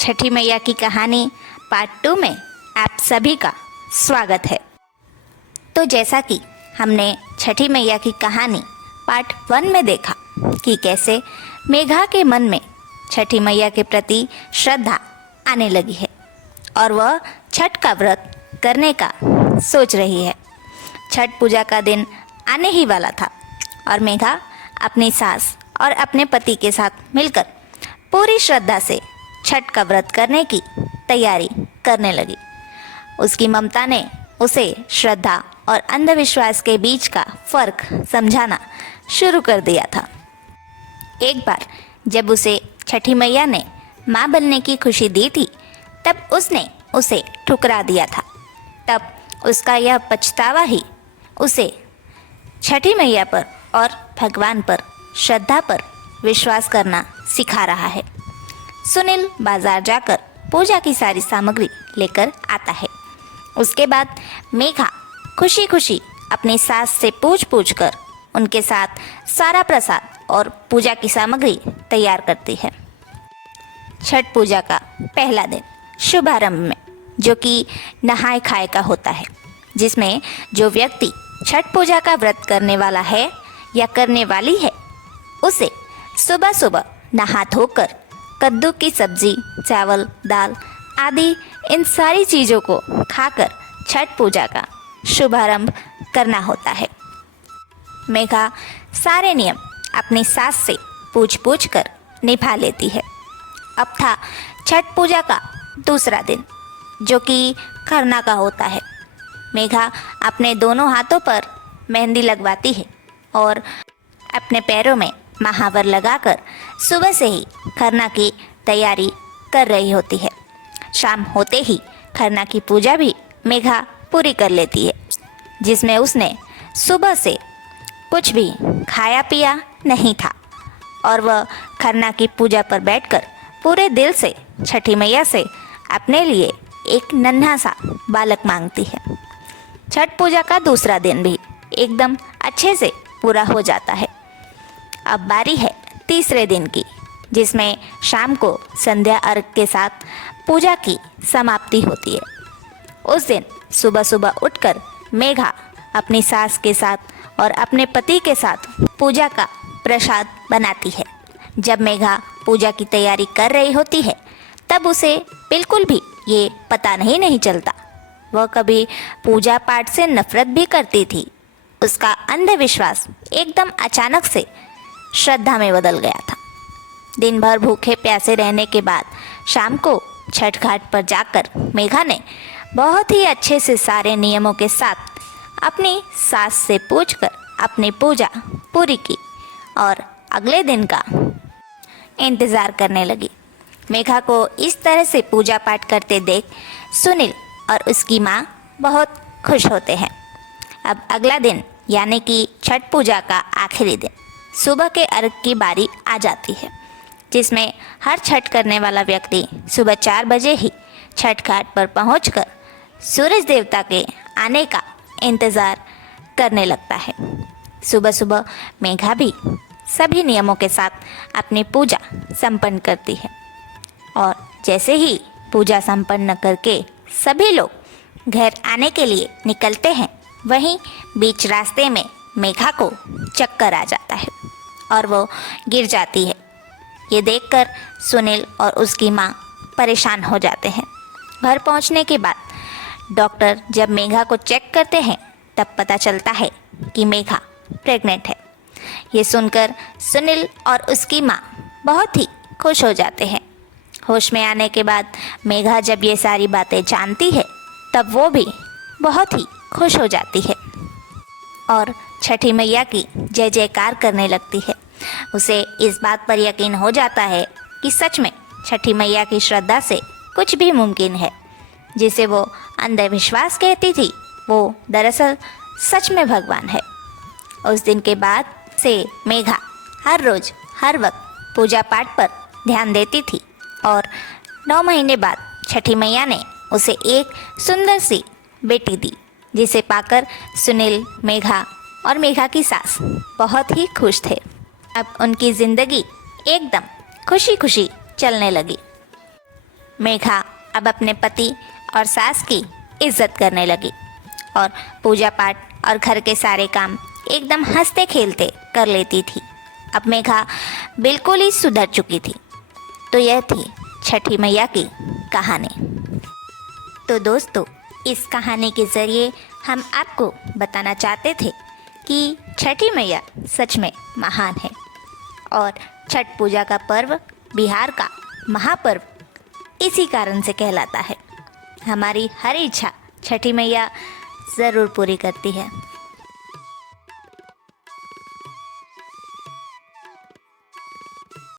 छठी मैया की कहानी पार्ट 2 में आप सभी का स्वागत है। तो जैसा कि हमने छठी मैया की कहानी पार्ट 1 में देखा कि कैसे मेघा के मन में छठी मैया के प्रति श्रद्धा आने लगी है और वह छठ का व्रत करने का सोच रही है। छठ पूजा का दिन आने ही वाला था और मेघा अपनी सास और अपने पति के साथ मिलकर पूरी श्रद्धा से छठ का व्रत करने की तैयारी करने लगी। उसकी ममता ने उसे श्रद्धा और अंधविश्वास के बीच का फर्क समझाना शुरू कर दिया था। एक बार जब उसे छठी मैया ने माँ बनने की खुशी दी थी, तब उसने उसे ठुकरा दिया था। तब उसका यह पछतावा ही उसे छठी मैया पर और भगवान पर श्रद्धा पर विश्वास करना सिखा रहा है। सुनील बाजार जाकर पूजा की सारी सामग्री लेकर आता है। उसके बाद मेघा खुशी खुशी अपनी सास से पूछ कर उनके साथ सारा प्रसाद और पूजा की सामग्री तैयार करती है। छठ पूजा का पहला दिन शुभारंभ में, जो कि नहाय खाए का होता है, जिसमें जो व्यक्ति छठ पूजा का व्रत करने वाला है या करने वाली है, उसे सुबह सुबह नहा धोकर कद्दू की सब्जी, चावल, दाल आदि इन सारी चीज़ों को खाकर छठ पूजा का शुभारंभ करना होता है। मेघा सारे नियम अपनी सास से पूछ कर निभा लेती है। अब था छठ पूजा का दूसरा दिन, जो कि खरना का होता है। मेघा अपने दोनों हाथों पर मेहंदी लगवाती है और अपने पैरों में महावर लगाकर सुबह से ही खरना की तैयारी कर रही होती है। शाम होते ही खरना की पूजा भी मेघा पूरी कर लेती है, जिसमें उसने सुबह से कुछ भी खाया पिया नहीं था और वह खरना की पूजा पर बैठकर पूरे दिल से छठी मैया से अपने लिए एक नन्हा सा बालक मांगती है। छठ पूजा का दूसरा दिन भी एकदम अच्छे से पूरा हो जाता है। अब बारी है तीसरे दिन की, जिसमें शाम को संध्या अर्घ के साथ पूजा की समाप्ति होती है। उस दिन सुबह सुबह उठकर मेघा अपनी सास के साथ और अपने पति के साथ पूजा का प्रसाद बनाती है। जब मेघा पूजा की तैयारी कर रही होती है, तब उसे बिल्कुल भी ये पता नहीं चलता। वह कभी पूजा पाठ से नफरत भी करती थी। उसका अंधविश्वास एकदम अचानक से श्रद्धा में बदल गया था। दिन भर भूखे प्यासे रहने के बाद शाम को छठ घाट पर जाकर मेघा ने बहुत ही अच्छे से सारे नियमों के साथ अपनी सास से पूछकर अपनी पूजा पूरी की और अगले दिन का इंतज़ार करने लगी। मेघा को इस तरह से पूजा पाठ करते देख सुनील और उसकी माँ बहुत खुश होते हैं। अब अगला दिन यानी कि छठ पूजा का आखिरी दिन सुबह के अर्घ की बारी आ जाती है, जिसमें हर छठ करने वाला व्यक्ति सुबह 4 बजे ही छठ घाट पर पहुंचकर सूरज देवता के आने का इंतज़ार करने लगता है। सुबह सुबह मेघा भी सभी नियमों के साथ अपनी पूजा संपन्न करती है और जैसे ही पूजा संपन्न करके सभी लोग घर आने के लिए निकलते हैं, वहीं बीच रास्ते में मेघा को चक्कर आ जाता है और वो गिर जाती है। ये देखकर सुनील और उसकी माँ परेशान हो जाते हैं। घर पहुँचने के बाद डॉक्टर जब मेघा को चेक करते हैं, तब पता चलता है कि मेघा प्रेग्नेंट है। ये सुनकर सुनील और उसकी माँ बहुत ही खुश हो जाते हैं। होश में आने के बाद मेघा जब ये सारी बातें जानती है, तब वो भी बहुत ही खुश हो जाती है और छठी मैया की जय जयकार करने लगती है। उसे इस बात पर यकीन हो जाता है कि सच में छठी मैया की श्रद्धा से कुछ भी मुमकिन है। जिसे वो अंधविश्वास कहती थी, वो दरअसल सच में भगवान है। उस दिन के बाद से मेघा हर रोज़ हर वक्त पूजा पाठ पर ध्यान देती थी और 9 महीने बाद छठी मैया ने उसे एक सुंदर सी बेटी दी, जिसे पाकर सुनील, मेघा और मेघा की सास बहुत ही खुश थे। अब उनकी ज़िंदगी एकदम खुशी खुशी चलने लगी। मेघा अब अपने पति और सास की इज्जत करने लगी और पूजा पाठ और घर के सारे काम एकदम हंसते खेलते कर लेती थी। अब मेघा बिल्कुल ही सुधर चुकी थी। तो यह थी छठी मैया की कहानी। तो दोस्तों, इस कहानी के ज़रिए हम आपको बताना चाहते थे कि छठी मैया सच में महान है और छठ पूजा का पर्व बिहार का महापर्व इसी कारण से कहलाता है। हमारी हर इच्छा छठी मैया ज़रूर पूरी करती है।